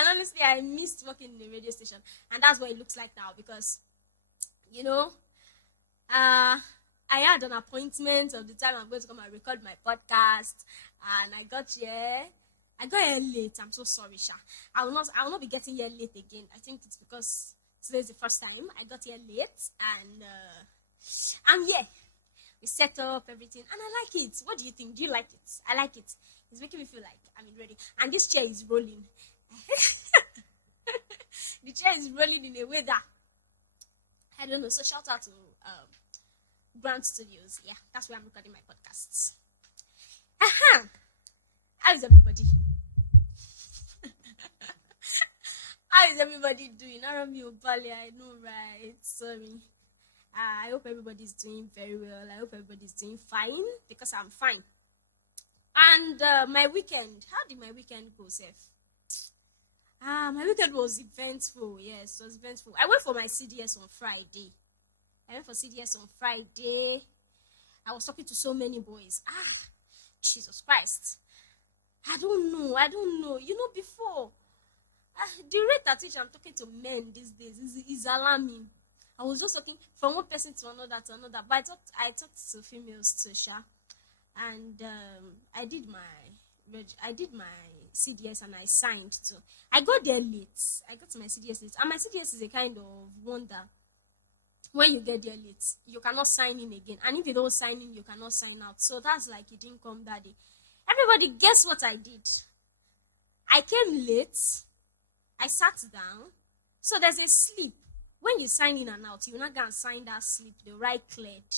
And honestly, I missed working in the radio station. And that's what it looks like now because, you know, I had an appointment of the time I'm going to come and record my podcast. And I got here. I got here late. I'm so sorry, Sha. I will not be getting here late again. I think it's because today's the first time I got here late. And I'm here. We set up everything. And I like it. What do you think? Do you like it? I like it. It's making me feel like I'm ready. And this chair is rolling. The chair is rolling in a way that I don't know. So shout out to Grant Studios. Yeah, that's where I'm recording my podcasts. How is everybody? How is everybody doing? I know, right? Sorry. I hope everybody's doing very well. I hope everybody's doing fine because I'm fine. And my weekend, how did my weekend go, Seth? My weekend was eventful. Yes, it was eventful. I went for my CDS on Friday. I was talking to so many boys. Jesus Christ. I don't know. You know, before, the rate at which I'm talking to men these days is alarming. I was just talking from one person to another. But I talked to females too, Sha. And I did my CDS and I signed too. I got there late. I got to my CDS late. And my CDS is a kind of wonder. When you get there late, you cannot sign in again. And if you don't sign in, you cannot sign out. So that's like you didn't come that day. Everybody, guess what I did? I came late. I sat down. So there's a slip. When you sign in and out, you're not going to sign that slip. The right cleared.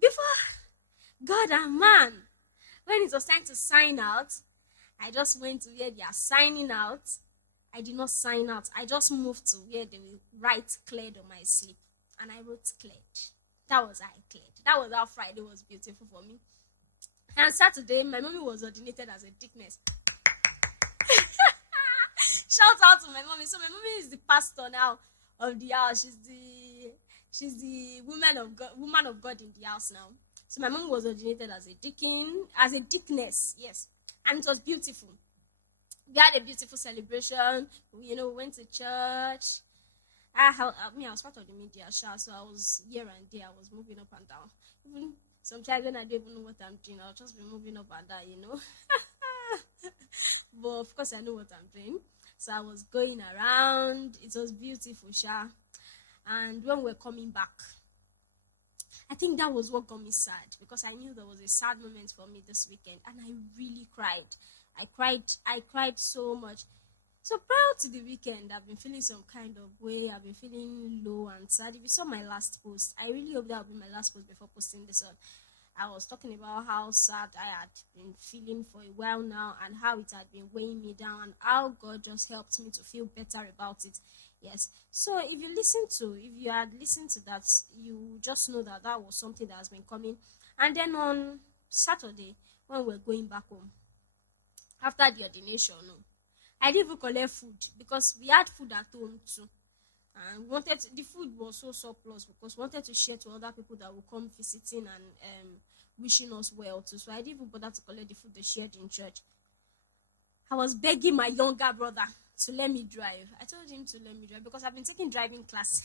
Before God and man, when it was time to sign out, I just went to where they are signing out. I did not sign out. I just moved to where the right cleared on my slip. And I wrote cleared. That was how I cleared. That was how Friday was beautiful for me. And Saturday, my mommy was ordinated as a deaconess. Shout out to my mommy. So my mommy is the pastor now of the house. She's the woman of God in the house now. So my mom was ordinated as a deaconess, yes. And it was beautiful. We had a beautiful celebration. We went to church. I was part of the media, so I was here and there. I was moving up and down. Even sometimes when I don't even know what I'm doing, I'll just be moving up and down, But of course, I know what I'm doing. So I was going around. It was beautiful, Sha. And when we're coming back, I think that was what got me sad because I knew there was a sad moment for me this weekend, and I really cried. I cried so much. So prior to the weekend, I've been feeling some kind of way. I've been feeling low and sad. If you saw my last post, I really hope that will be my last post before posting this on. I was talking about how sad I had been feeling for a while now and how it had been weighing me down and how God just helped me to feel better about it. Yes. So if you had listened to that, you just know that was something that has been coming. And then on Saturday, when we're going back home, after the ordination, I didn't even collect food because we had food at home too. And the food was so surplus because we wanted to share to other people that will come visiting and wishing us well too. So I didn't even bother to collect the food they shared in church. I was begging my younger brother to let me drive. I told him to let me drive because I've been taking driving class.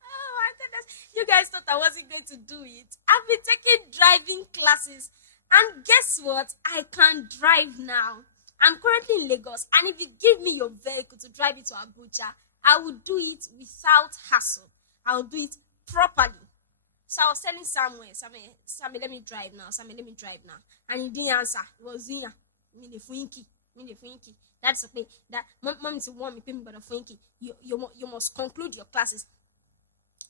Oh my goodness. You guys thought I wasn't going to do it. I've been taking driving classes. And guess what? I can drive now. I'm currently in Lagos. And if you give me your vehicle to drive it to Abuja, I will do it without hassle. I will do it properly. So I was telling Sammy, let me drive now. And he didn't answer. It was Zina. Me the funky. That's okay. That mom is want me pay me by the funky. You must conclude your classes.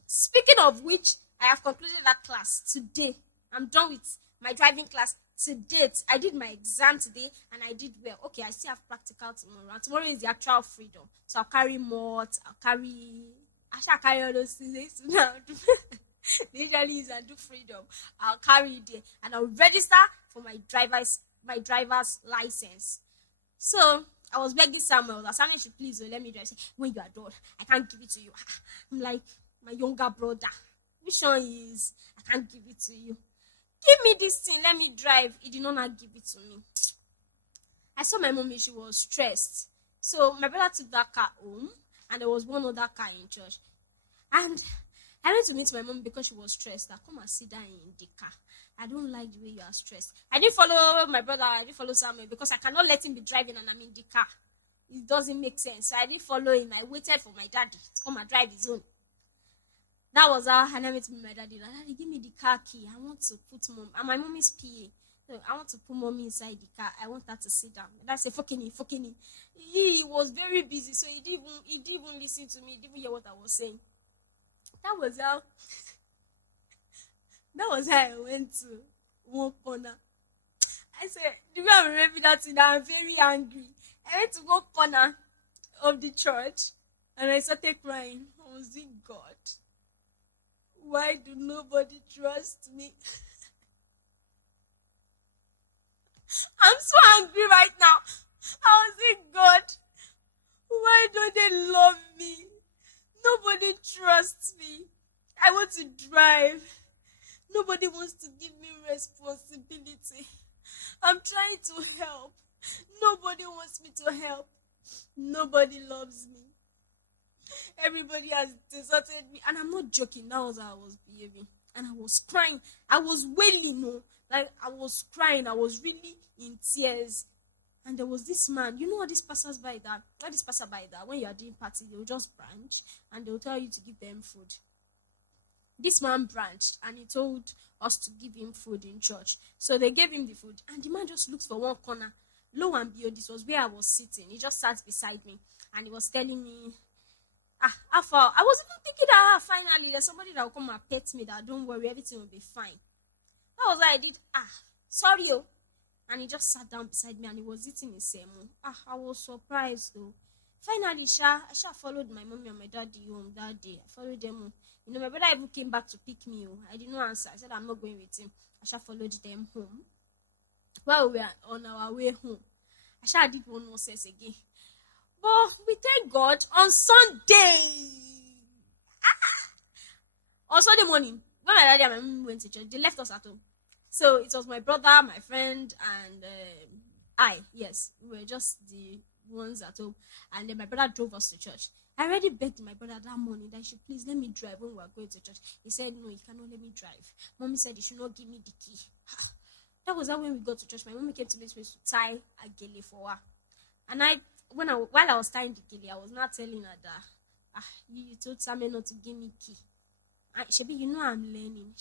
Speaking of which, I have concluded that class today. I'm done with my driving class to date. I did my exam today and I did well. Okay, I still have practical tomorrow. Tomorrow is the actual freedom. So I'll carry malt, I shall carry all those things now. Usually is I do freedom. I'll carry it there and I'll register for my driver's license. So I was begging Samuel that Samuel should please let me drive. Say, when you are done, I can't give it to you. I'm like, my younger brother. Which one is? I can't give it to you. Give me this thing, let me drive. He did not give it to me. I saw my mommy, she was stressed. So my brother took that car home, and there was one other car in church. And I went to meet my mom because she was stressed. I come and sit down in the car. I don't like the way you are stressed. I didn't follow my brother. I didn't follow Samuel because I cannot let him be driving and I'm in the car. It doesn't make sense. So I didn't follow him. I waited for my daddy to come and drive his own. That was how I met my daddy. Daddy, give me the car key. I want to put mom. And my mom is PA. So I want to put mommy inside the car. I want her to sit down. And I said, Fokini. He was very busy, so he didn't even listen to me. He didn't even hear what I was saying. That was how I went to one corner. I said, do you remember that thing? I'm very angry. I went to one corner of the church and I started crying. I was saying, God, why do nobody trust me? I'm so angry right now. I was saying, God, why don't they love me? Nobody trusts me. I want to drive. Nobody wants to give me responsibility. I'm trying to help. Nobody wants me to help. Nobody loves me. Everybody has deserted me. And I'm not joking. That was how I was behaving. And I was crying. I was wailing. Like, I was crying. I was really in tears. And there was this man. You know what this passerby that? What this passerby that? When you are doing party, they'll just branch. And they'll tell you to give them food. This man branched. And he told us to give him food in church. So they gave him the food. And the man just looked for one corner. Lo and behold, this was where I was sitting. He just sat beside me. And he was telling me, how far? I was even thinking that finally there's somebody that will come and pet me, that don't worry, everything will be fine. That was what I did. Sorry. And he just sat down beside me and he was eating his sermon. I was surprised though. Finally, I followed my mommy and my daddy home that day. I followed them home. My brother even came back to pick me. I did not answer. I said, I'm not going with him. I followed them home. While we were on our way home, I did one more sense again. But we thank God on Sunday. On Sunday morning, when my daddy and my mom went to church, they left us at home. So it was my brother, my friend, and I. Yes, we were just the ones at home. And then my brother drove us to church. I already begged my brother that morning that he should please let me drive when we were going to church. He said, no, you cannot let me drive. Mommy said he should not give me the key. That was how when we got to church, my mommy came to me to tie a gele for her. And while I was tying the gele, I was not telling her that you told Samuel not to give me key. Shebi, I'm learning.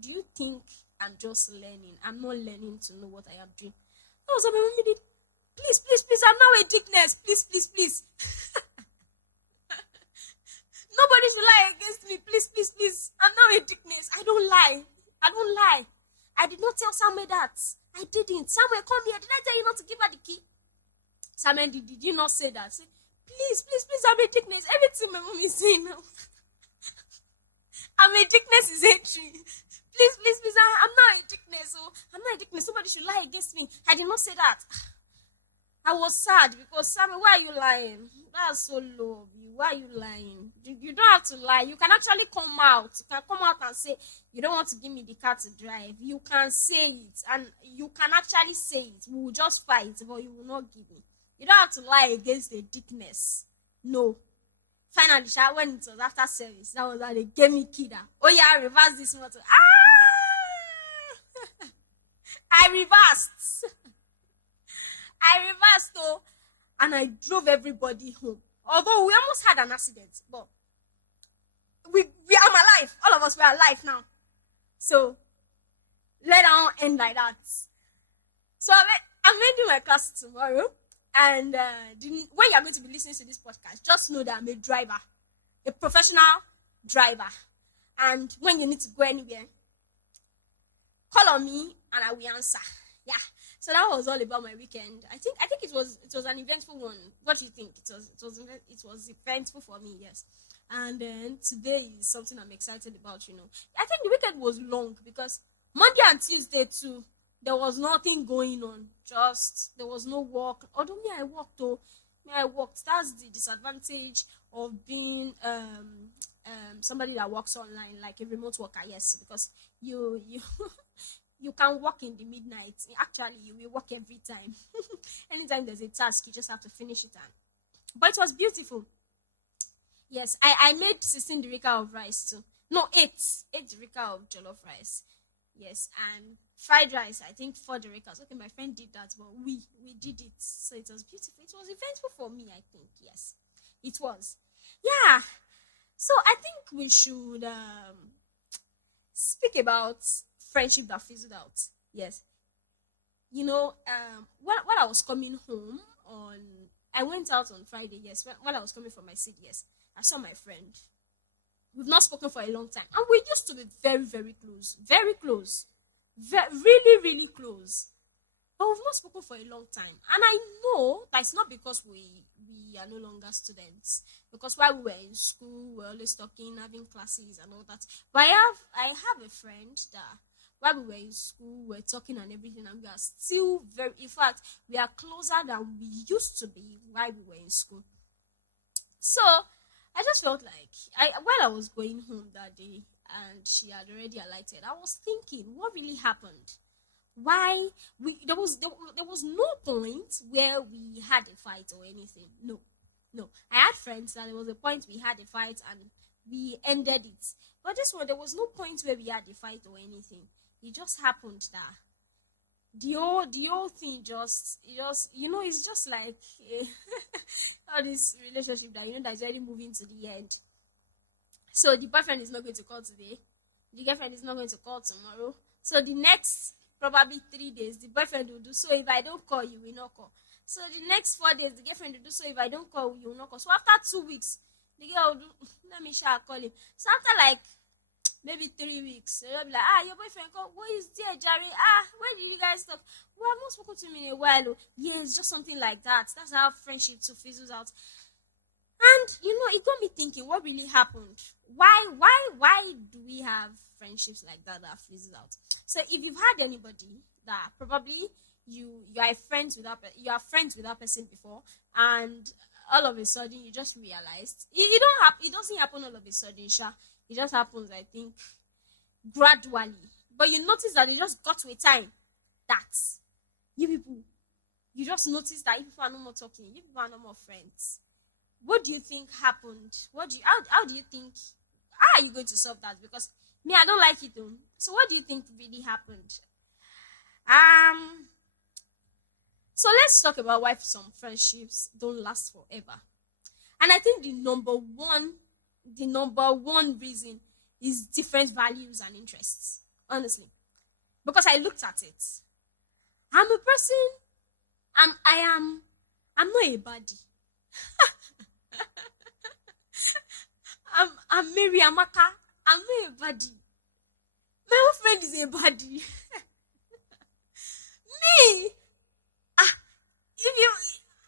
Do you think I'm just learning? I'm not learning to know what I am doing. That was how my mommy did. Please, I'm now a dickness. Please. Nobody should lie against me. Please. I'm now a dickness. I don't lie. I did not tell Samuel that. I didn't. Samuel, come here. Did I tell you not to give her the key? Samuel, did you not say that? Say, please, I'm a dickness. Everything my mom is saying now. I'm a dickness is entry. Please, I'm not a dickness. I'm not a dickness. Somebody should lie against me. I did not say that. I was sad because, Samuel, why are you lying? That's so low of you. Why are you lying? You don't have to lie. You can actually come out. You can come out and say, you don't want to give me the car to drive. You can say it. And you can actually say it. We will just fight, but you will not give me. You don't have to lie against the dickness. No. Finally, when it was after service, that was how they gave me key. Oh yeah, reverse this motor. I reversed. And I drove everybody home. Although we almost had an accident, but we are alive. All of us were alive now. So let down end like that. So I'm ending my class tomorrow. And when you're going to be listening to this podcast, just know that I'm a driver, a professional driver. And when you need to go anywhere, call on me and I will answer. Yeah. So that was all about my weekend. I think it was an eventful one. What do you think? It was eventful for me, yes. And then today is something I'm excited about. I think the weekend was long because Monday and Tuesday too, there was nothing going on. There was no work. Although I worked. That's the disadvantage of being somebody that works online, like a remote worker. Yes, because you You can work in the midnight. Actually, you will work every time. Anytime there's a task, you just have to finish it. But it was beautiful. Yes, I made 16 derika of rice too. No, 8 derika of jollof rice. Yes, and fried rice. I think 4 derikas. Okay, my friend did that, but we did it, so it was beautiful. It was eventful for me. I think yes, it was. Yeah. So I think we should speak about friendship that fizzled out. Yes, while I was coming home on, I went out on Friday. Yes, while I was coming from my city. Yes, I saw my friend. We've not spoken for a long time, and we used to be very, very close, really, really close. But we've not spoken for a long time, and I know that it's not because we are no longer students. Because while we were in school, we were always talking, having classes and all that. But I have a friend that while we were in school, we were talking and everything, and we are still very. In fact, we are closer than we used to be while we were in school. So I just felt like while I was going home that day and she had already alighted, I was thinking, what really happened? Why there was no point where we had a fight or anything. No, no. I had friends that there was a point we had a fight and we ended it. But this one, there was no point where we had a fight or anything. It just happened that the whole thing it's just like all this relationship that that's already moving to the end. So the boyfriend is not going to call today, the girlfriend is not going to call tomorrow. So the next probably 3 days, the boyfriend will do so. If I don't call, you will not call. So the next 4 days, the girlfriend will do so. If I don't call, you will not call. So after 2 weeks, the girl will do. Let me shall call him. So after like maybe 3 weeks, they'll be like, your boyfriend called. What is there, Jerry? When did you guys talk? Well, I've not spoken to him in a while. Oh. Yeah, it's just something like that. That's how friendship too fizzles out. And it got me thinking, what really happened? Why do we have friendships like that fizzles out? So if you've had anybody that probably you are friends with that person before, and all of a sudden you just realized it doesn't happen all of a sudden, sha. It just happens, I think, gradually. But you notice that it just got to a time that you just notice that you people are no more talking, you people are no more friends. What do you think happened? How do you think? How are you going to solve that? Because me, I don't like it though. So what do you think really happened? So let's talk about why some friendships don't last forever. And I think the number one reason is different values and interests. Honestly, because I looked at it. I'm a person. I'm not a baddie. I'm Mary Amaka. I'm not a baddie. My own friend is a baddie. Me.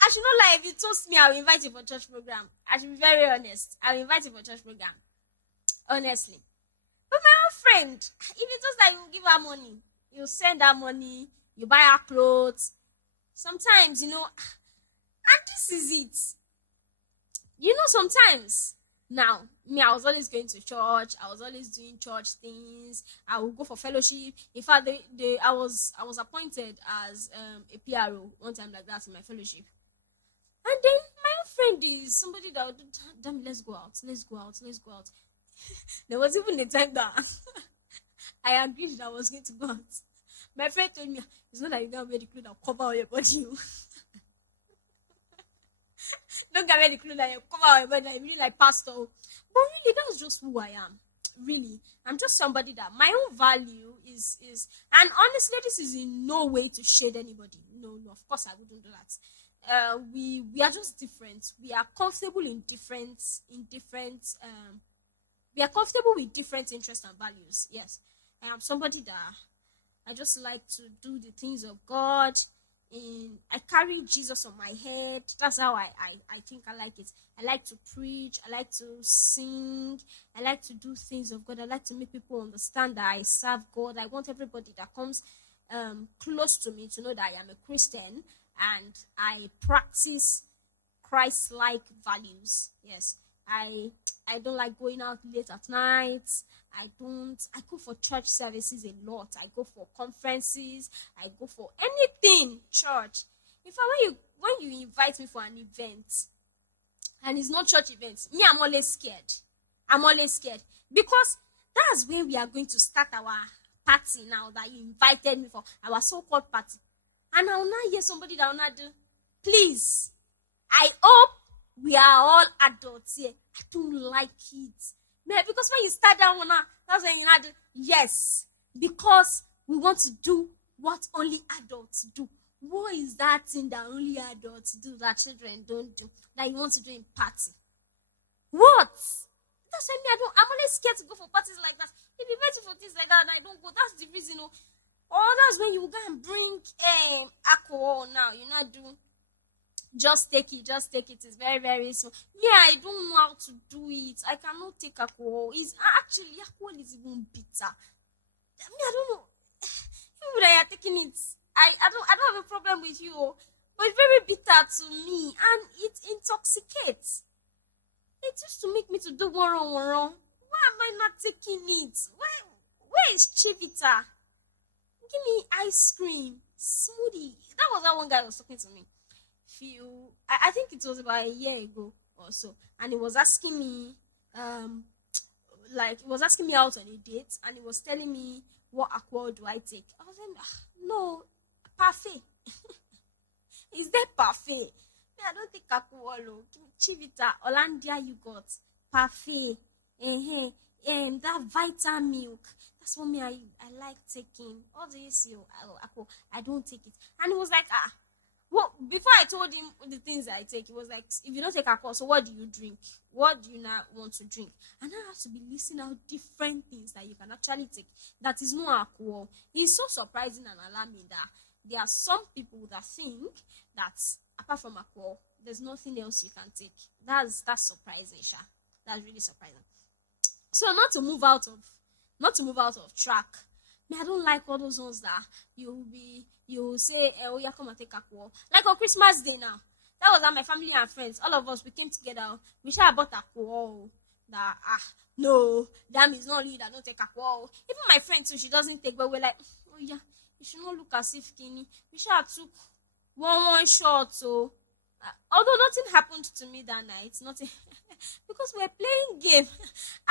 I should not lie. If you toast me, I will invite you for church program. I should be very honest. I will invite you for church program. Honestly. But my own friend, if you toast that, you will give her money. You send her money. You buy her clothes. Sometimes, and this is it. Sometimes, now, me, I was always going to church. I was always doing church things. I would go for fellowship. In fact, I was appointed as a PRO one time like that in my fellowship. And then my own friend is somebody that would do, damn, let's go out. There was even a time that I agreed that I was going to go out. My friend told me, it's not that you don't wear the clothes that cover all your body. Don't get ready the clothes that you cover all your body. I'm really like pastor. But really, that's just who I am. Really. I'm just somebody that my own value is and honestly, this is in no way to shade anybody. No, of course I wouldn't do that. We are just different. We are comfortable in different we are comfortable with different interests and values. Yes. I am somebody that I just like to do the things of God. I carry Jesus on my head. That's how I think I like it. I like to preach. I like to sing. I like to do things of God. I like to make people understand that I serve God. I want everybody that comes close to me to know that I am a Christian and I practice Christ-like values. Yes, I don't like going out late at night. I go for church services a lot. I go for conferences. I go for anything church. In fact, when you invite me for an event and it's not church event, me, I'm always scared. I'm always scared because that's where we are going to start our party now that you invited me for, our so-called party. And I will not hear somebody that will not do. Please, I hope we are all adults here. I don't like it. Man, because when you start that one, that's when you had yes, because we want to do what only adults do. What is that thing that only adults do that children don't do, that you want to do in party? What? That's why me, I'm always scared to go for parties like that. If you invite me for things like that and I don't go, that's the reason. Or that's when you go and bring alcohol now. You not do. Just take it. It's very, very small. Yeah, I don't know how to do it. I cannot take alcohol. Actually, alcohol is even bitter. Me, I don't know. People that are taking it, I don't have a problem with you, but it's very bitter to me, and it intoxicates. It used to make me to do one wrong. Why am I not taking it? Where is Chivita? Give me ice cream, smoothie. That was that one guy was talking to me. I think it was about a year ago or so, and he was asking me, he was asking me out on a date, and he was telling me what alcohol do I take. I was saying, no, parfait. Is there parfait? I don't take alcohol. Chivita, Hollandia yogurt, parfait, that vitamin milk. That's what me I like taking. All this alcohol, I don't take it. And he was like, well, before I told him the things I take, he was like, if you don't take alcohol, so what do you drink? What do you not want to drink? And I have to be listing out different things that you can actually take that is not alcohol. It's so surprising and alarming that there are some people that think that apart from alcohol, there's nothing else you can take. That's surprising, Sha. That's really surprising. So not to move out of track. I don't like all those ones that you say, oh yeah, come and take alcohol. Like on Christmas Day now. That was my family and friends. All of us, we came together. We should have bought alcohol. That, no, that means not really that don't take alcohol. Even my friend too, she doesn't take, but we're like, oh yeah, you should not look as if skinny. We should have took one shot. So, although nothing happened to me that night, nothing, because we're playing game,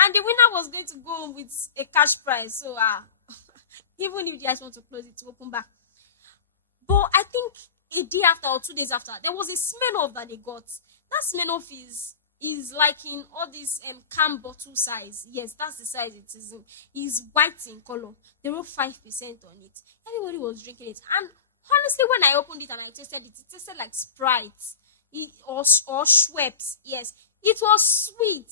and the winner was going to go home with a cash prize. So, even if you guys want to close it, to open back. But I think a day after or 2 days after, there was a Smirnoff that they got. That Smirnoff is like in all this can bottle size. Yes, that's the size it is in. It's white in color. They wrote 5% on it. Everybody was drinking it. And honestly, when I opened it and I tasted it, it tasted like Sprite or Schweppes. Yes, it was sweet.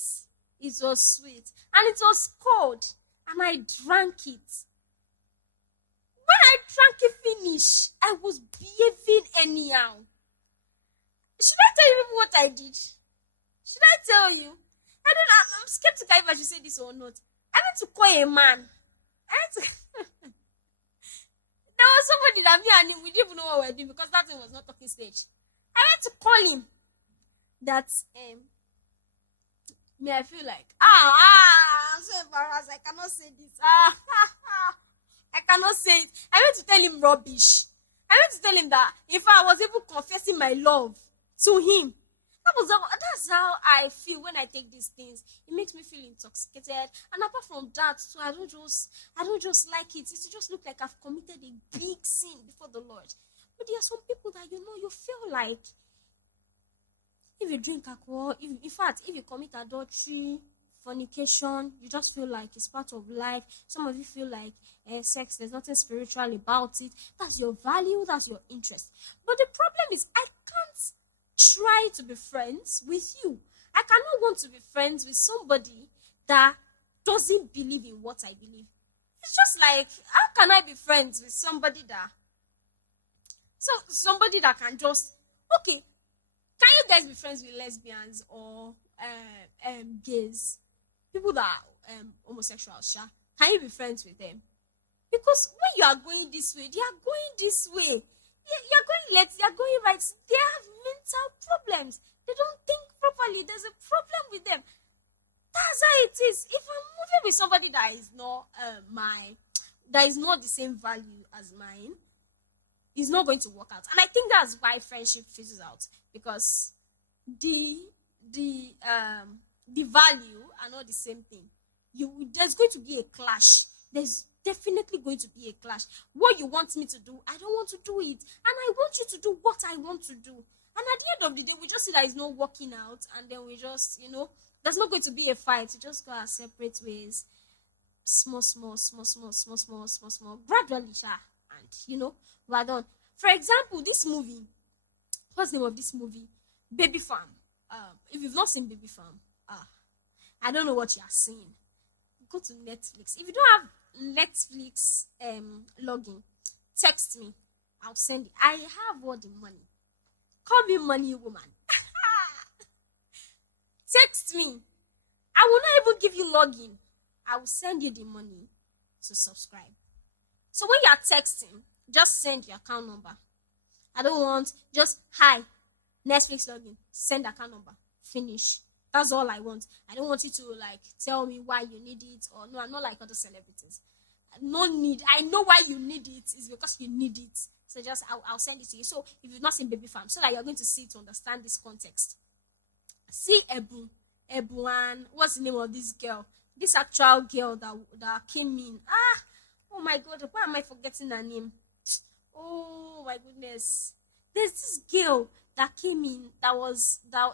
It was sweet. And it was cold. And I drank it. When I drank it finish, I was behaving anyhow. Should I tell you what I did? Should I tell you? I don't know. I'm skeptical if I should say this or not. I went to call a man. There was somebody that me and him, we didn't even know what we were doing because that thing was not talking stage. I went to call him. That, me, I feel like, I'm so embarrassed. I cannot say this. I cannot say it. I went to tell him rubbish. I went to tell him that if I was even confessing my love to him, that's how I feel when I take these things. It makes me feel intoxicated. And apart from that, so I don't just like it. It just look like I've committed a big sin before the Lord. But there are some people that you feel like if you drink alcohol, in fact, if you commit adultery, fornication, you just feel like it's part of life. Some of you feel like sex, there's nothing spiritual about it. That's your value, that's your interest. But the problem is, I can't try to be friends with you. I cannot want to be friends with somebody that doesn't believe in what I believe. It's just like, how can I be friends with somebody that can just, okay, can you guys be friends with lesbians or gays? People that are homosexuals, can you be friends with them? Because when you are going this way, they are going this way. You're going left, you're going right. They have mental problems. They don't think properly. There's a problem with them. That's how it is. If I'm moving with somebody that is not that is not the same value as mine, it's not going to work out. And I think that's why friendship fizzles out, because the the value are not the same thing. There's going to be a clash. There's definitely going to be a clash. What you want me to do, I don't want to do it, and I want you to do what I want to do. And at the end of the day, we just see that it's not working out, and then we just, there's not going to be a fight. We just go our separate ways, small, gradually, and we're done. For example, this movie, what's the name of this movie? Baby Farm. If you've not seen Baby Farm, I don't know what you are seeing. Go to Netflix. If you don't have Netflix login, text me. I'll send it. I have all the money. Call me money woman. Text me. I will not even give you login. I will send you the money to subscribe. So when you are texting, just send your account number. I don't want just hi, Netflix login, send account number, finish. That's all I want. I don't want you to tell me why you need it, or no, I'm not like other celebrities. No need. I know why you need it. It's because you need it. So just I'll send it to you. So if you've not seen Baby Farm, so that you're going to see to understand this context. See Ebu and what's the name of this girl? This actual girl that came in. Oh my God, why am I forgetting her name? Oh my goodness. There's this girl that came in that was the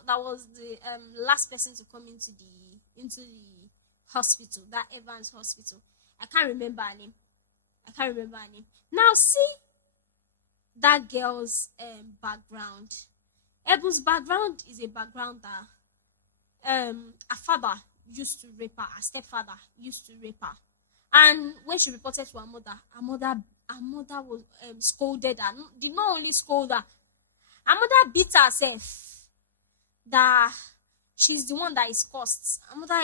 last person to come into the hospital, that Evans hospital. I can't remember her name. Now see that girl's background. Ebu's background is a background that her father used to rape her, her stepfather used to rape her. And when she reported to her mother was scolded her. Did not only scold her, her mother beat herself that she's the one that is cursed. Her mother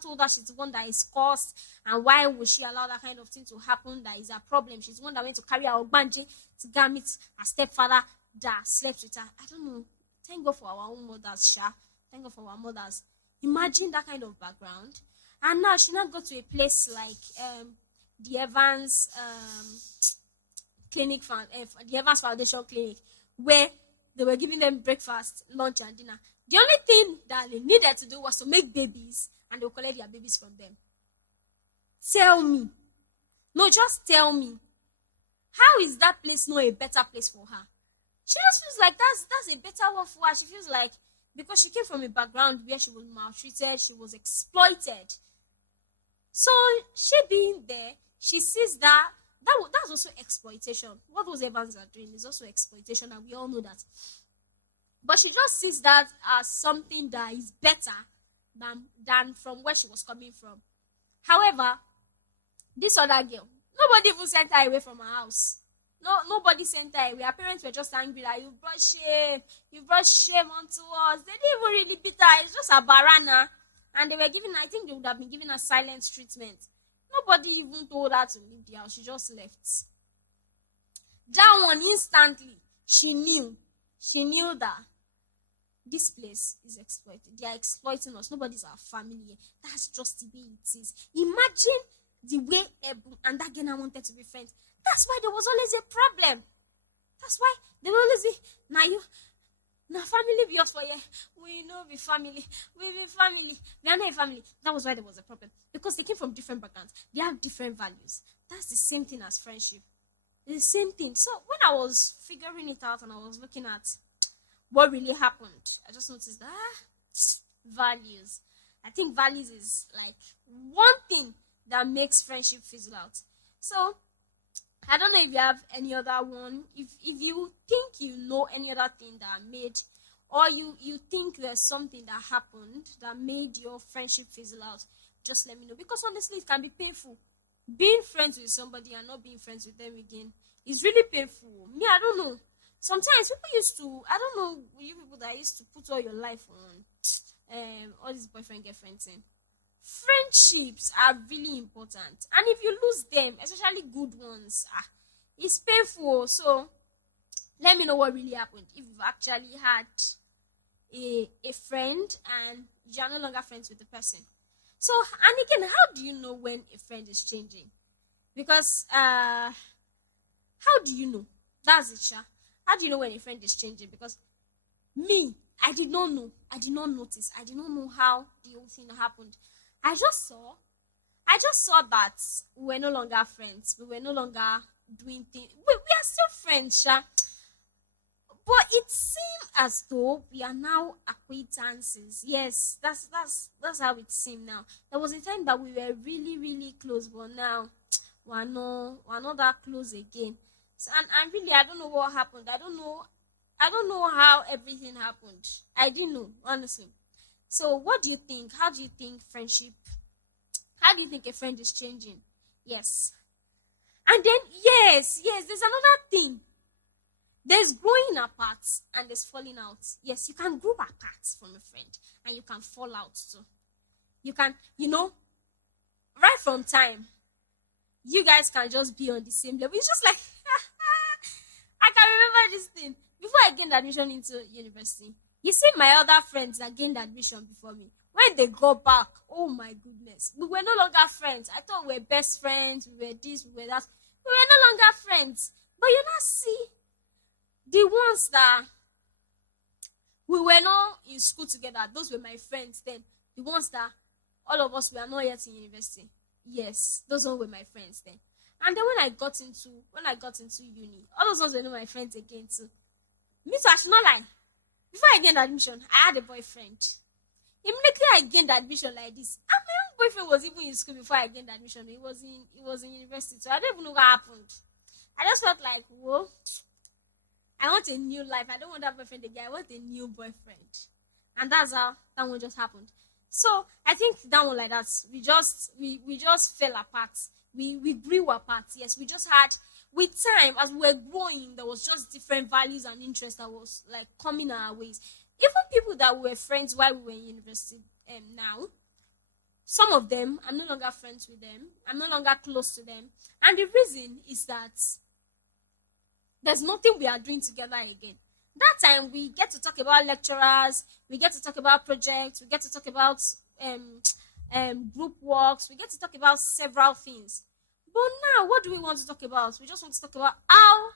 told her she's the one that is cursed, and why would she allow that kind of thing to happen? That is a problem. She's the one that went to carry her ogbanje to go meet her stepfather that slept with her. I don't know. Thank God for our own mothers, Sha. Thank God for our mothers. Imagine that kind of background. And now she not go to a place like the Evans clinic, the Evans Foundation clinic, where they were giving them breakfast, lunch, and dinner. The only thing that they needed to do was to make babies, and they will collect their babies from them. Tell me. No, just tell me. How is that place not a better place for her? She just feels like that's a better one for her. She feels like, because she came from a background where she was maltreated, she was exploited. So she being there, she sees that's also exploitation. What those Evans are doing is also exploitation, and we all know that. But she just sees that as something that is better than from where she was coming from. However, this other girl, nobody even sent her away from her house. No, nobody sent her away. Her parents were just angry that you brought shame onto us. They didn't even really beat her. It's just a barana. And they would have been giving her silent treatment. Nobody even told her to leave the house. She just left. That one, instantly, she knew that this place is exploited. They are exploiting us. Nobody's our family. That's just the way it is. Imagine the way Ebu and that girl wanted to be friends. That's why there was always a problem. That's why there will always be, now family be us for you. We know be family. We be family. We are not a family. That was why there was a problem. Because they came from different backgrounds. They have different values. That's the same thing as friendship. It's the same thing. So when I was figuring it out and I was looking at what really happened, I just noticed that values. I think values is like one thing that makes friendship fizzle out. So I don't know if you have any other one. If you think you know any other thing that made, or you think there's something that happened that made your friendship fizzle out, just let me know. Because honestly, it can be painful. Being friends with somebody and not being friends with them again is really painful. Me, I don't know. Sometimes people used to, I don't know, you people that used to put all your life on all this boyfriend, girlfriend thing. Friendships are really important, and if you lose them, especially good ones, it's painful. So let me know what really happened. If you've actually had a friend and you're no longer friends with the person. So, and again, how do you know when a friend is changing? Because how do you know? That's it, Sha. How do you know when a friend is changing? Because me, I did not know. I did not notice. I did not know how the whole thing happened. I just saw that we were no longer friends. We were no longer doing things. We are still friends, Sha. But it seemed as though we are now acquaintances. Yes, that's how it seemed now. There was a time that we were really, really close, but now we're not that close again. So, and really, I don't know what happened. I don't know how everything happened. I didn't know, honestly. So what do you think? How do you think friendship? How do you think a friend is changing? Yes. And then yes, there's another thing. There's growing apart and there's falling out. Yes, you can grow apart from a friend and you can fall out too. You can, right from time, you guys can just be on the same level. It's just like, I can remember this thing. Before I gained admission into university, you see my other friends that gained admission before me. When they go back, oh my goodness, we were no longer friends. I thought we were best friends. We were this, we were that. We were no longer friends. But you now see, the ones that we were not in school together, those were my friends then. The ones that all of us were not yet in university. Yes, those ones were my friends then. And then when I got into uni, all those ones were not my friends again too. Me too, I should not lie. Before I gained admission, I had a boyfriend. Immediately I gained admission like this. And my own boyfriend was even in school before I gained admission. He was in university. So I don't even know what happened. I just felt like, whoa, I want a new life. I don't want that boyfriend again. I want a new boyfriend. And that's how that one just happened. So I think that one like that, we just fell apart. We grew apart. Yes, we just had, with time, as we were growing, there was just different values and interests that was like coming our ways. Even people that were friends while we were in university now, some of them, I'm no longer friends with them. I'm no longer close to them. And the reason is that there's nothing we are doing together again. That time, we get to talk about lecturers, we get to talk about projects, we get to talk about group works, we get to talk about several things. But now, what do we want to talk about? We just want to talk about how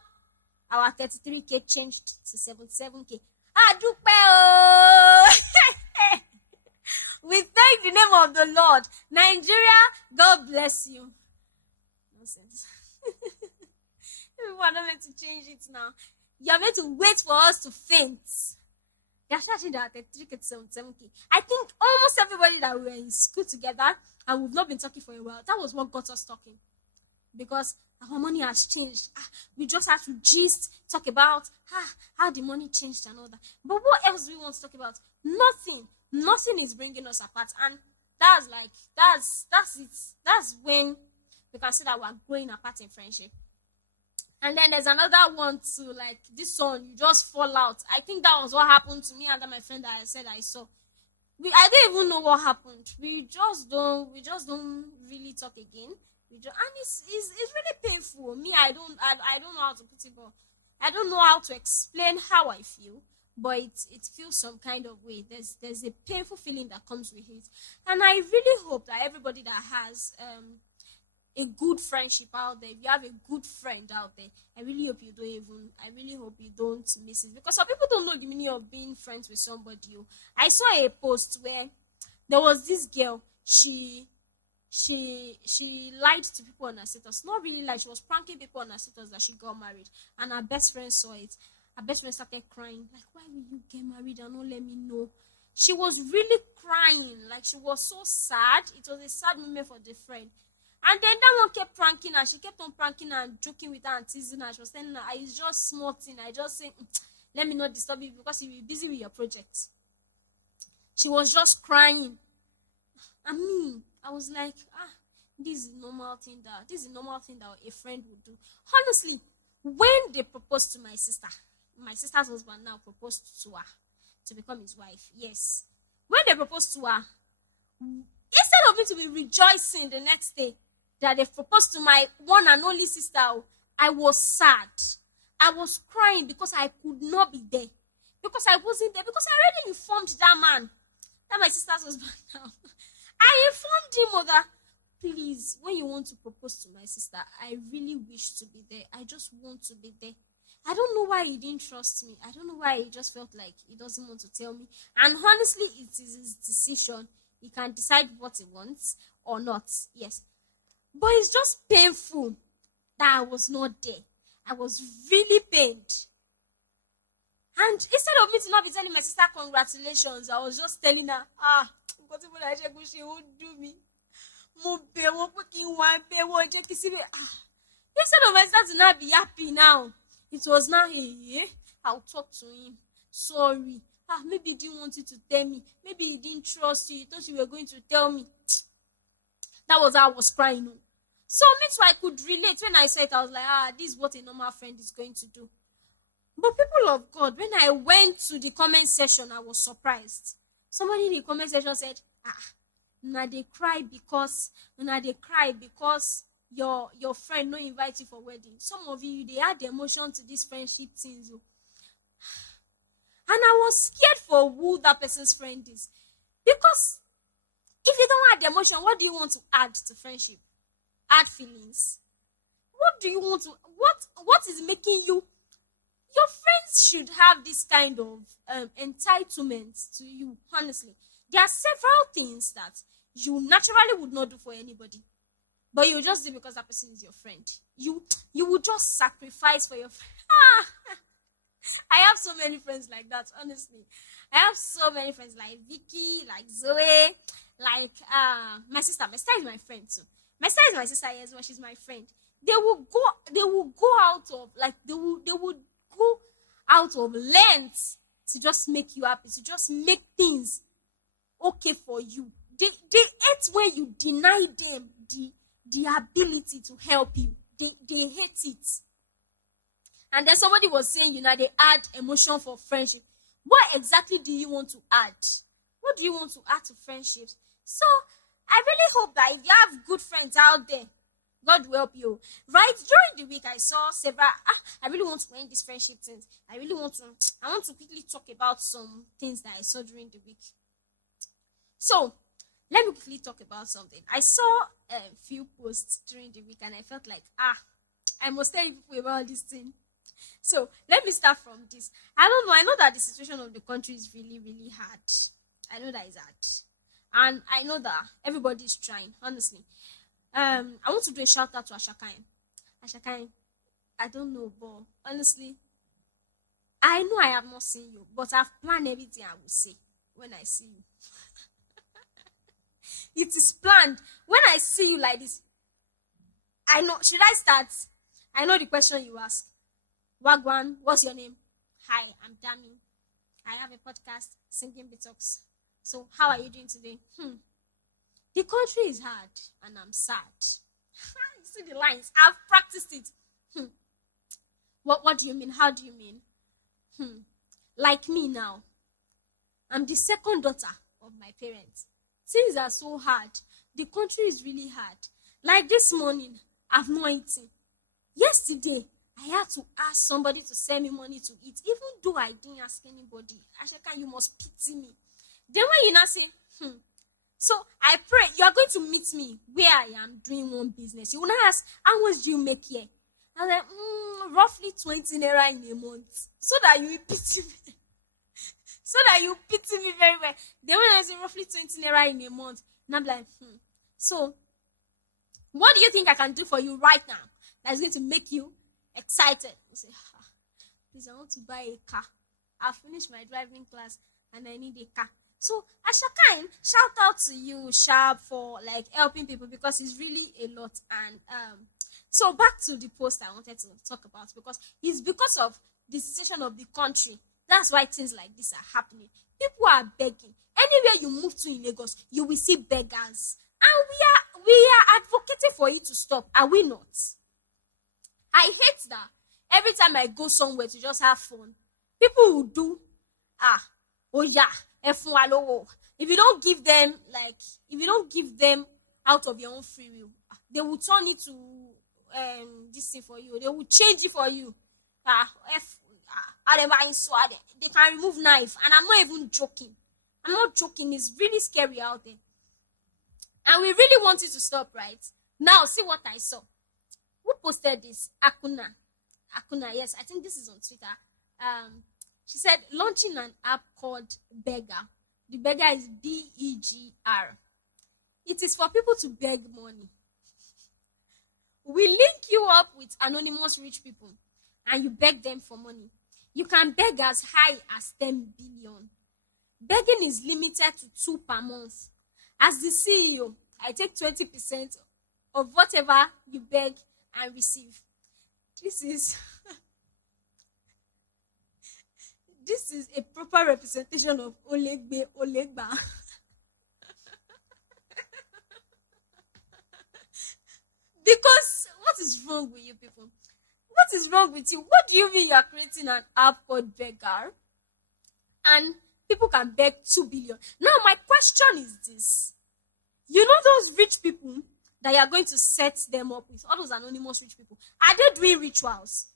our 33K changed to 77K. We thank the name of the Lord. Nigeria, God bless you. Nonsense. We are not meant to change it now. You are meant to wait for us to faint. They are starting at 33K to 77K. I think almost everybody that we were in school together and we've not been talking for a while, that was what got us talking. Because our money has changed. We just have to gist, talk about how the money changed and all that. But what else do we want to talk about? Nothing. Nothing is bringing us apart. And that's it. That's when we can see that we're growing apart in friendship. And then there's another one too, like this one, you just fall out. I think that was what happened to me and my friend that I said I saw. I don't even know what happened. We just don't really talk again. And it's really painful. Me, I don't know how to put it, but I don't know how to explain how I feel, but it feels some kind of way. There's a painful feeling that comes with it. And I really hope that everybody that has a good friendship out there, if you have a good friend out there, I really hope you don't miss it. Because some people don't know the meaning of being friends with somebody. I saw a post where there was this girl, she lied to people on her status. Not really lied, she was pranking people on her status that she got married. And her best friend saw it. Her best friend started crying. Like, why will you get married and not let me know? She was really crying. Like, she was so sad. It was a sad moment for the friend. And then that one kept pranking her. She kept on pranking her and joking with her and teasing her. She was saying, it's just small thing. I just say, let me not disturb you because you'll be busy with your project. She was just crying. I was like, this is a normal thing that a friend would do. Honestly, when they proposed to my sister's husband now proposed to her to become his wife. Yes. When they proposed to her, instead of me to be rejoicing the next day that they proposed to my one and only sister, I was sad. I was crying because I could not be there. because I wasn't there, because I already informed that man, that my sister's husband now. I informed him of that. Please, when you want to propose to my sister, I really wish to be there. I just want to be there. I don't know why he didn't trust me. I don't know why he just felt like he doesn't want to tell me. And honestly, it is his decision. He can decide what he wants or not. Yes. But it's just painful that I was not there. I was really pained. And instead of me to not be telling my sister congratulations, I was just telling her, she won't do me. Instead of my sister to not be happy now, it was now, hey, I'll talk to him. Sorry. Maybe he didn't want you to tell me. Maybe he didn't trust you. He thought you were going to tell me. That was how I was crying. So me too, I could relate. When I said it, I was like, this is what a normal friend is going to do. But people of God, when I went to the comment section, I was surprised. Somebody in the comment section said, now they cry because your friend no invite you for wedding. Some of you, they add emotion to these friendship things. And I was scared for who that person's friend is. Because if you don't add emotion, what do you want to add to friendship? Add feelings. What do you want to, what is making you, your friends should have this kind of entitlement to you, honestly. There are several things that you naturally would not do for anybody. But you just do because that person is your friend. You would just sacrifice for your friend. I have so many friends like that, honestly. I have so many friends like Vicky, like Zoe, like my sister. My sister is my friend too. My sister is my sister, yes, but she's my friend. They would go out of lengths to just make you happy, to just make things okay for you. They hate when you deny them the ability to help you. They hate it. And then somebody was saying, they add emotion for friendship. What exactly do you want to add? What do you want to add to friendships? So, I really hope that if you have good friends out there, God will help you. Right? During the week, I saw several, I really want to end this friendship things. I want to quickly talk about some things that I saw during the week. So, let me quickly talk about something. I saw a few posts during the week and I felt like, I must tell people about this thing. So, let me start from this. I don't know. I know that the situation of the country is really, really hard. I know that it's hard. And I know that everybody's trying, honestly. I want to do a shout out to Ashakain. Ashakain, I don't know, but honestly, I know I have not seen you, but I've planned everything I will say when I see you. It is planned. When I see you like this, I know. Should I start? I know the question you ask. Wagwan, what's your name? Hi, I'm Dami. I have a podcast, Singing Bitox. So, how are you doing today? The country is hard, and I'm sad. You see the lines? I've practiced it. What do you mean? How do you mean? Like me now. I'm the second daughter of my parents. Things are so hard. The country is really hard. Like this morning, I've not eaten. Yesterday, I had to ask somebody to send me money to eat, even though I didn't ask anybody. Ashaka, you must pity me. Then when you now say, so I pray you are going to meet me where I am doing one business. You will not ask, how much do you make here? I was like, roughly 20 naira in a month. So that you will pity me. So that you pity me very well. Then when I say roughly 20 naira in a month, and I'm like, So, what do you think I can do for you right now that's going to make you excited? You say, please, I want to buy a car. I've finished my driving class and I need a car. So, Ashakain, shout out to you, Sharp, for like helping people because it's really a lot. And so back to the post I wanted to talk about, because it's because of the situation of the country. That's why things like this are happening. People are begging. Anywhere you move to in Lagos, you will see beggars. And we are advocating for it to stop. Are we not? I hate that. Every time I go somewhere to just have fun, people will do, if you don't give them out of your own free will, they will turn it to this thing for you. They will change it for you. They can remove knife, and I'm not even joking. I'm not joking. It's really scary out there, and we really want it to stop, right? Now, see what I saw. Who posted this? Akuna, yes, I think this is on Twitter. She said launching an app called Beggar. The beggar is BEGR. It is for people to beg money. We link you up with anonymous rich people and you beg them for money. You can beg as high as 10 billion. Begging is limited to 2 per month. As the CEO, I take 20% of whatever you beg and receive. This is a proper representation of Olegba. Because what is wrong with you people? What is wrong with you? What do you mean you are creating an app called Beggar? And people can beg 2 billion. Now, my question is this. You know those rich people that you are going to set them up with, all those anonymous rich people, are they doing rituals?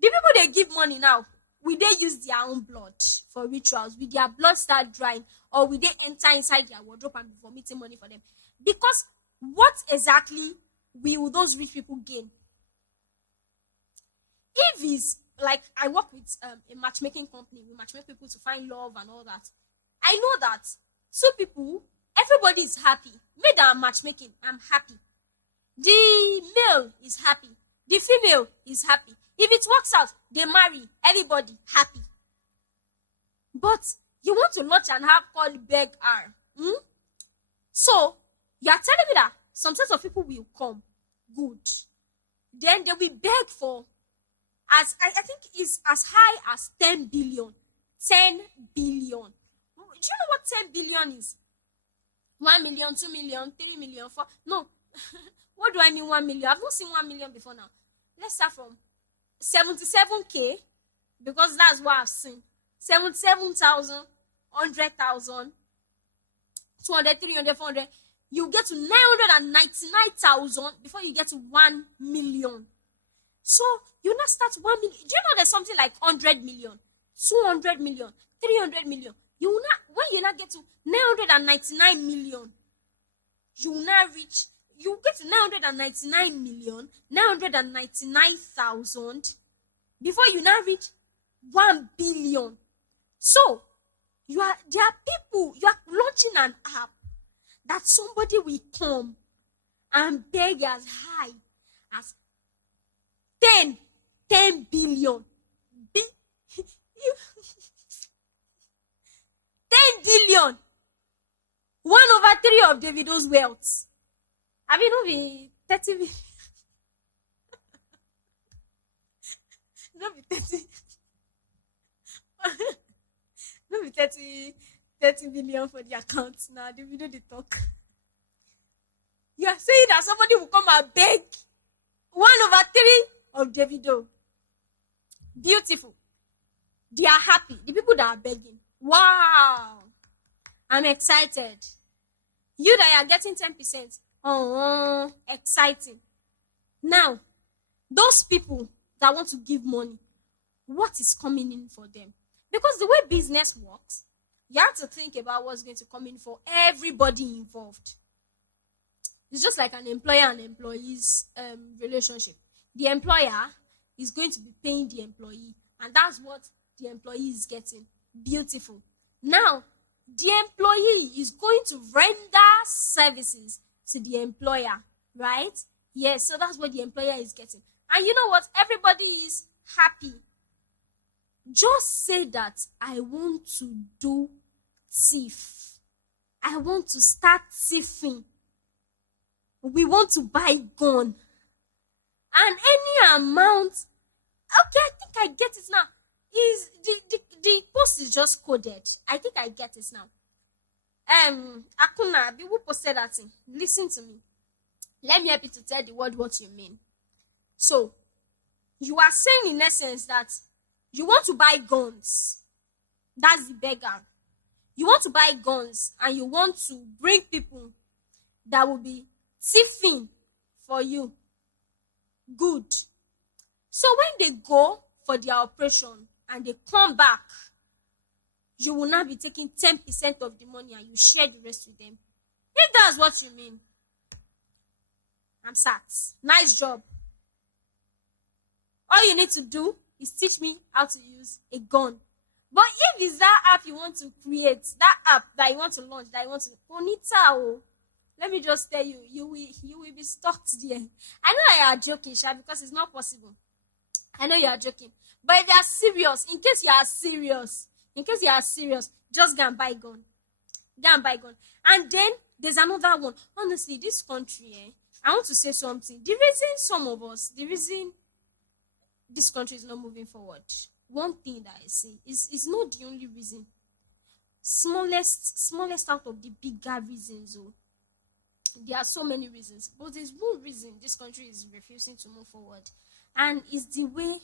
The people they give money now, will they use their own blood for rituals? Will their blood start drying? Or will they enter inside their wardrobe and be vomiting money for them? Because what exactly will those rich people gain? If it's like I work with a matchmaking company, we matchmake people to find love and all that. I know that 2 people, everybody is happy. Me that I'm matchmaking, I'm happy. The male is happy. The female is happy. If it works out, they marry. Everybody happy. But you want to launch an app called Beggar. So, you are telling me that some sets of people will come. Good. Then they will beg for, as I think is as high as 10 billion. 10 billion. Do you know what 10 billion is? 1 million, 2 million, 3 million, 4. No. What do I mean 1 million? I've not seen 1 million before now. Let's start from 77K, because that's what I've seen. 77,000, 100,000, 200, 300, 400. You get to 999,000 before you get to 1 million. So you now start 1 million. Do you know there's something like 100 million, 200 million, 300 million? You will not, when you now get to 999 million, you will now reach, you get to 999 million, 999,000 before you now reach 1 billion. So there are people, you are launching an app that somebody will come and beg as high as 10 billion. 10 billion. 1/3 of Davido's wealth. I mean, not be 30 billion. Not be 30. Not be 30 billion for the account. Now, Davido they talk. You are saying that somebody will come and beg 1/3 of Davido. Beautiful. They are happy. The people that are begging. Wow. I'm excited. You that are getting 10%. Oh, exciting. Now, those people that want to give money, what is coming in for them? Because the way business works, you have to think about what's going to come in for everybody involved. It's just like an employer and employee's relationship. The employer is going to be paying the employee, and that's what the employee is getting. Beautiful. Now, the employee is going to render services to the employer, right? Yes, so that's what the employer is getting. And you know what? Everybody is happy. Just say that I want to do thief. I want to start thieving. We want to buy gun. And any amount. Okay, I think I get it now. Is the post is just coded. I think I get it now. Akuna, who posted that thing? Listen to me. Let me help you to tell the world what you mean. So, you are saying in essence that you want to buy guns. That's the beggar. You want to buy guns and you want to bring people that will be thieving for you. Good. So when they go for their operation, and they come back, you will now be taking 10% of the money and you share the rest with them. If that's what you mean, I'm sat. Nice job. All you need to do is teach me how to use a gun. But if it's that app you want to create, that app that you want to launch, that you want to, Bonita, let me just tell you, you will be stuck there. I know I are joking, Sha, because it's not possible. I know you are joking. But if you are serious, in case you are serious, just go and buy gun. Go and buy gun. And then there's another one. Honestly, this country, I want to say something. The reason this country is not moving forward, one thing that I say is not the only reason. Smallest out of the bigger reasons. There are so many reasons, but there's one reason this country is refusing to move forward, and it's the way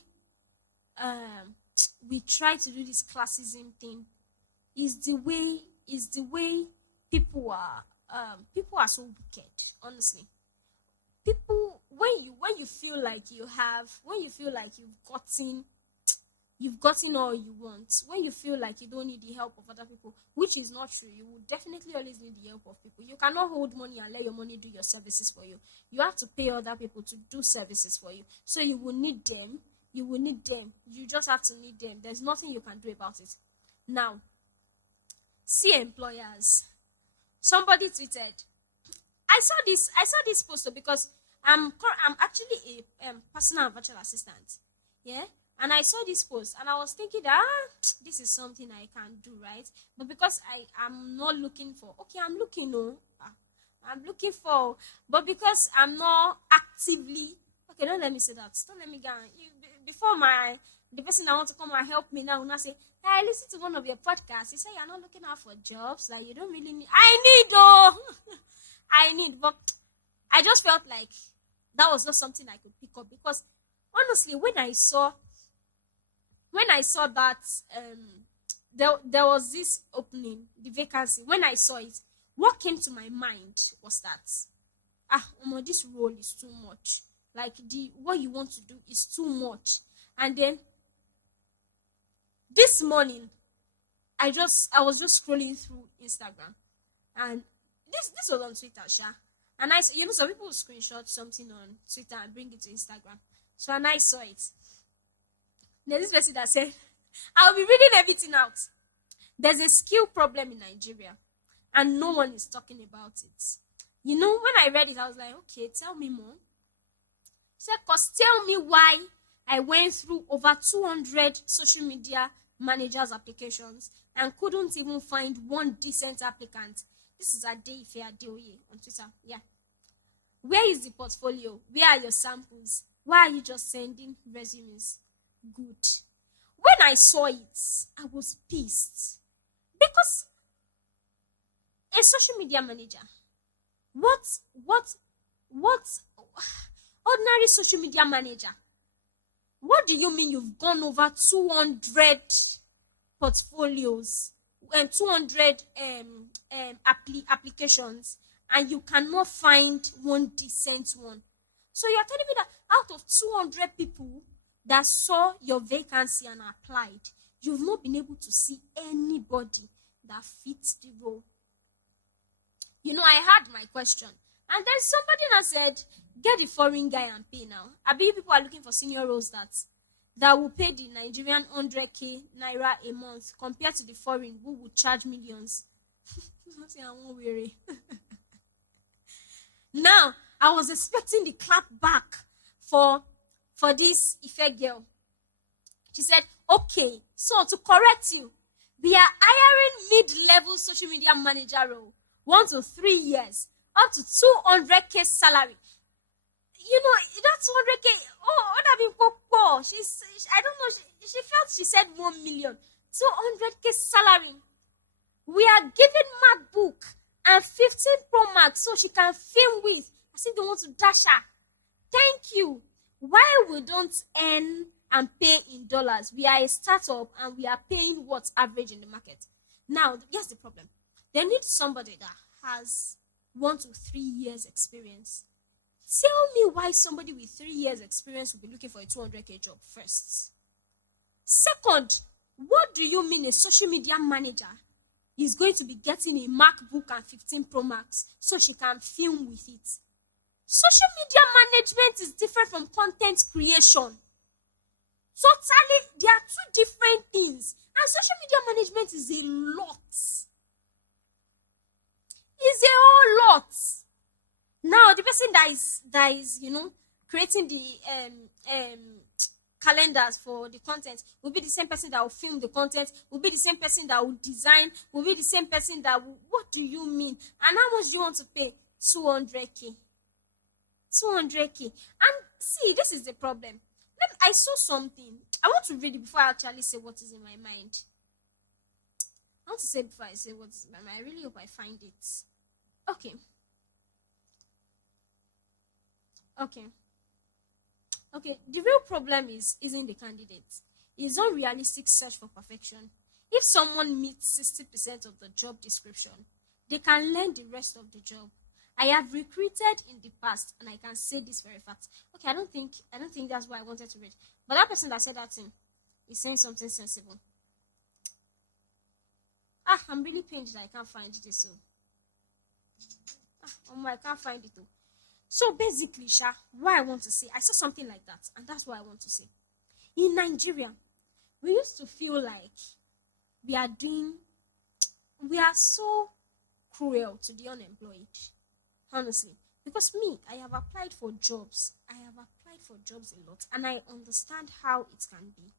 we try to do this classism thing. Is the way people are so wicked. Honestly, people, when you feel like you've gotten all you want, when you feel like you don't need the help of other people, which is not true. You will definitely always need the help of people. You cannot hold money and let your money do your services for you. You have to pay other people to do services for you. So you will need them. You just have to need them. There's nothing you can do about it. Now, see employers. Somebody tweeted, I saw this poster because I'm actually a personal and virtual assistant. Yeah? And I saw this post and I was thinking that this is something I can do, right? But because I'm not looking for, I'm looking for, but because I'm not actively, don't let me say that. Don't let me go. Before the person that want to come and help me now will not say, hey, I listened to one of your podcasts. You say you're not looking out for jobs, like you don't really need. I need, but I just felt like that was not something I could pick up, because honestly, when I saw that there was this opening, the vacancy, when I saw it, what came to my mind was that this role is too much. Like what you want to do is too much. And then this morning, I was just scrolling through Instagram, and this was on Twitter, Sha. And some people will screenshot something on Twitter and bring it to Instagram. So and I saw it. There's this person that said, I'll be reading everything out. There's a skill problem in Nigeria, and no one is talking about it. When I read it, I was like, okay, tell me more. Said, cause tell me why I went through over 200 social media managers' applications and couldn't even find one decent applicant. This is Adeife Adeoye on Twitter. Yeah. Where is the portfolio? Where are your samples? Why are you just sending resumes? Good. When I saw it, I was pissed. Because a social media manager, what ordinary social media manager, what do you mean you've gone over 200 portfolios and 200 applications and you cannot find one decent one? So you're telling me that out of 200 people that saw your vacancy and applied, you've not been able to see anybody that fits the role. I had my question. And then somebody now said, get the foreign guy and pay now. I believe people are looking for senior roles that will pay the Nigerian 100k naira a month compared to the foreign who would charge millions. I won't worry. Now, I was expecting the clap back for this Ife girl. She said, okay, so to correct you, we are hiring mid-level social media manager role, 1 to 3 years, up to 200k salary. That 200k, I don't know, she felt she said 1 million, 200k salary. We are giving MacBook and 15 Pro Max so she can film with. I think they want to dash her. Thank you. Why we don't earn and pay in dollars? We are a startup and we are paying what's average in the market. Now, here's the problem. They need somebody that has 1 to 3 years experience. Tell me why somebody with 3 years experience will be looking for a 200k job first. Second, what do you mean a social media manager is going to be getting a MacBook and 15 Pro Max so she can film with it? Social media management is different from content creation. Totally, they are two different things. And social media management is a lot. It's a whole lot. Now, the person that is creating the calendars for the content will be the same person that will film the content, will be the same person that will design, will be the same person that will, what do you mean? And how much do you want to pay? 200k. 200k. And see, this is the problem. I saw something. I want to read it before I actually say what is in my mind. I want to say before I say what is in my mind. I really hope I find it. Okay, the real problem isn't the candidate. It's unrealistic search for perfection. If someone meets 60% of the job description, they can learn the rest of the job. I have recruited in the past, and I can say this very fact. Okay, I don't think that's what I wanted to read. But that person that said that thing is saying something sensible. I'm really pained that I can't find this. I can't find it though. So basically, what I want to say, I saw something like that, and that's what I want to say. In Nigeria, we used to feel like we are so cruel to the unemployed. Honestly, because me, I have applied for jobs. A lot, and I understand how it can be.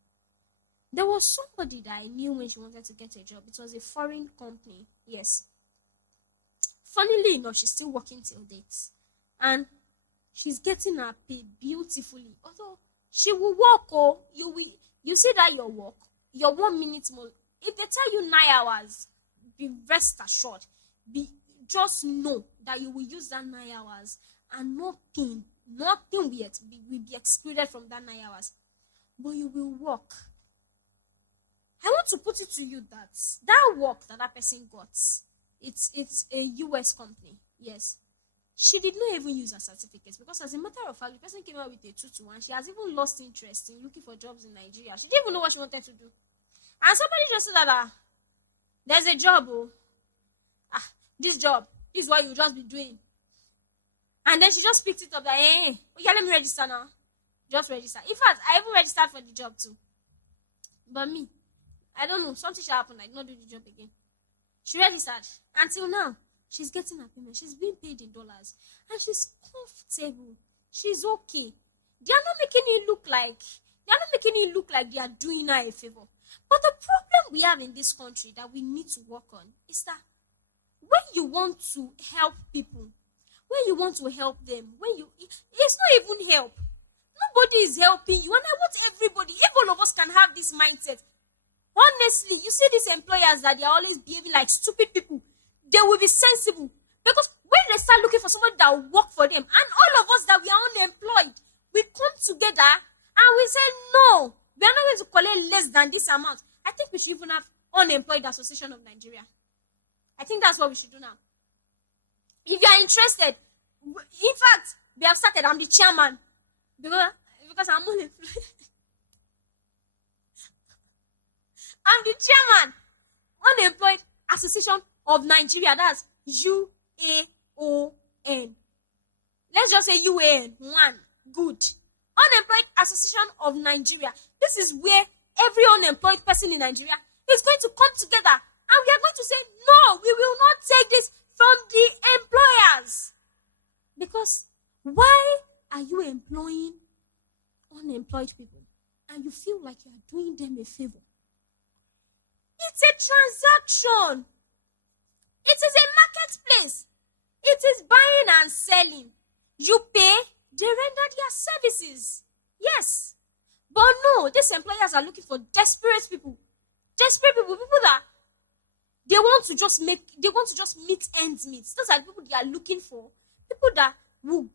There was somebody that I knew when she wanted to get a job. It was a foreign company, yes. Funnily enough, she's still working till date. And she's getting her pay beautifully. Although she will work, you see that your 1 minute more. If they tell you 9 hours, be rest assured. Just know that you will use that 9 hours, and nothing will be excluded from that 9 hours. But you will work. I want to put it to you that work that person got, it's a US company, yes. She did not even use her certificates, because as a matter of fact, the person came out with a 2-to-1. She has even lost interest in looking for jobs in Nigeria. She didn't even know what she wanted to do. And somebody just said that there's a job. This job is what you just be doing. And then she just picked it up that, let me register now. Just register. In fact, I even registered for the job too. But me, I don't know. Something should happen. I did not do the job again. She registered. Until now, she's getting her payment. She's being paid in dollars. And she's comfortable. She's okay. They are not making it look like they are doing her a favor. But the problem we have in this country that we need to work on is that when you want to help people, when you want to help them, it's not even help. Nobody is helping you. And I want everybody, if all of us can have this mindset. Honestly, you see these employers that they are always behaving like stupid people. They will be sensible. Because when they start looking for somebody that will work for them, and all of us that we are unemployed, we come together and we say, no, we are not going to collect less than this amount. I think we should even have Unemployed Association of Nigeria. I think that's what we should do now. If you are interested, in fact, we have started. I'm the chairman. Because I'm unemployed. I'm the chairman. Unemployed Association of Nigeria. That's UAON. Let's just say UAN. One. Good. Unemployed Association of Nigeria. This is where every unemployed person in Nigeria is going to come together. And we are going to say, no, we will not take this from the employers. Because why are you employing unemployed people and you feel like you are doing them a favor? It's a transaction. It is a marketplace. It is buying and selling. You pay, they render their services. Yes. But no, these employers are looking for desperate people. People that they want to just meet ends meet. Those are the people they are looking for. People that will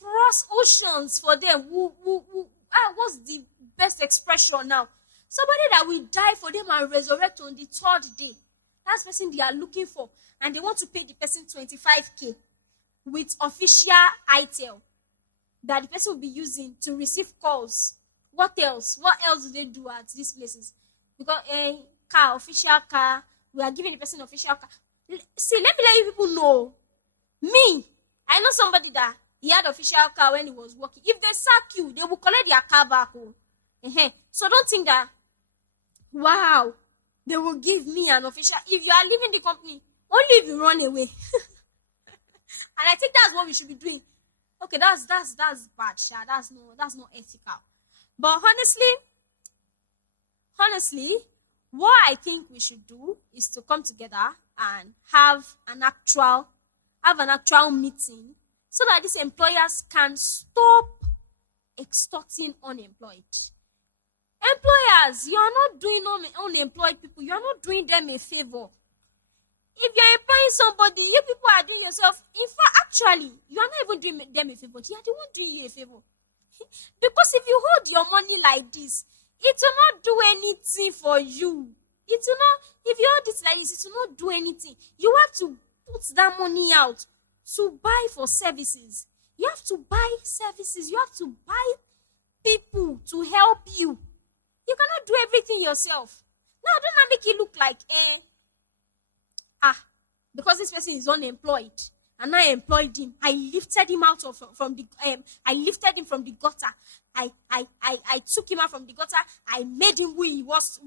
cross oceans for them. What's the best expression now? Somebody that will die for them and resurrect on the 3rd day. That's the person they are looking for. And they want to pay the person 25k with official ITEL that the person will be using to receive calls What else? What else do they do at these places? Because car, official car, we are giving the person official car. See, let me let you people know. Me, I know somebody that he had official car when he was working. If they sack you, they will collect their car back. So don't think that, wow, they will give me an official. If you are leaving the company, only if you run away. And I think that's what we should be doing. Okay, that's bad, That's not ethical. But honestly, what I think we should do is to come together and have an actual meeting so that these employers can stop extorting unemployed. Employers, you are not doing unemployed people, you are not doing them a favor. If you're employing somebody, you people are doing yourself. In fact, actually, you are not even doing them a favor. You are the one doing you a favor. Because if you hold your money like this, it will not do anything for you. It will not, if you hold it like this, it will not do anything. You have to put that money out to buy for services. You have to buy services. You have to buy people to help you. You cannot do everything yourself. Now, don't not make it look like, because this person is unemployed, and I employed him. I lifted him out from the gutter. I took him out from the gutter. I made him who he was.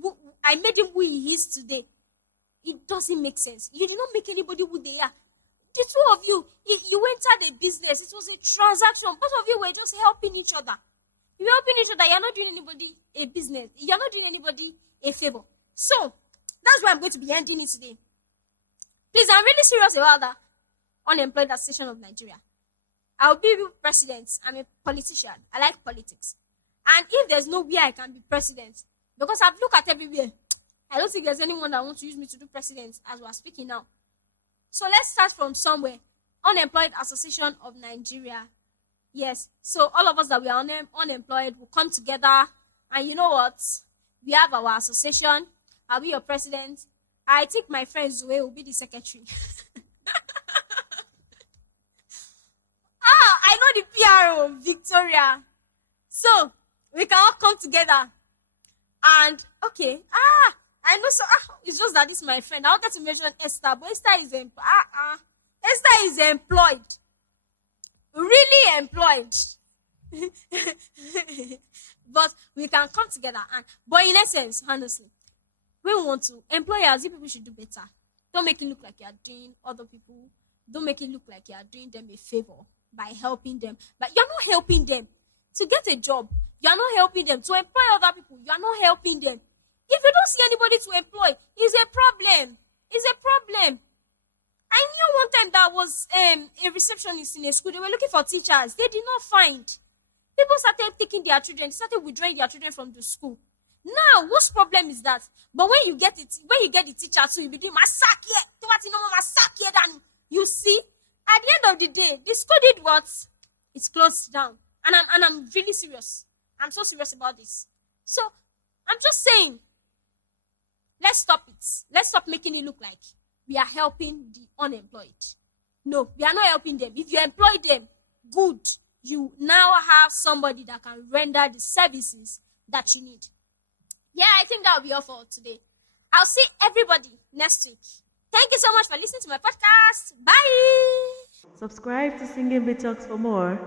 I made him who he is today. It doesn't make sense. You did not make anybody who they are. The two of you, you entered a business. It was a transaction. Both of you were just helping each other. You were helping each other. You're not doing anybody a business. You're not doing anybody a favor. So that's why I'm going to be ending it today. Please, I'm really serious about the Unemployed Association of Nigeria. I'll be president. I'm a politician. I like politics. And if there's no way I can be president, because I've looked at everywhere, I don't think there's anyone that wants to use me to do president as we're speaking now. So let's start from somewhere. Unemployed Association of Nigeria. Yes. So all of us that we are unemployed will come together. And you know what? We have our association. I'll be your president. I think my friend Zoe will be the secretary. I know the PRO, Victoria. So, we can all come together. And, okay. I know, so, it's just that this is my friend. I wanted to mention Esther, but Esther is employed. Really employed. But we can come together. But in essence, honestly, we want to, employers, you people should do better. Don't make it look like you are doing other people. Don't make it look like you are doing them a favor by helping them. But you're not helping them to get a job. You're not helping them to employ other people. You're not helping them. If you don't see anybody to employ, it's a problem. It's a problem. I knew one time that was a receptionist in a school. They were looking for teachers. They did not find. People started taking their children, started withdrawing their children from the school. Now, whose problem is that? But when you get it, when you get the teacher too, you be doing massacre here, then you see, at the end of the day, the school did what? It's closed down. And I'm really serious. I'm so serious about this. So, I'm just saying, let's stop it. Let's stop making it look like we are helping the unemployed. No, we are not helping them. If you employ them, good. You now have somebody that can render the services that you need. Yeah, I think that will be all for today. I'll see everybody next week. Thank you so much for listening to my podcast. Bye. Subscribe to Singing Bit Talks for more.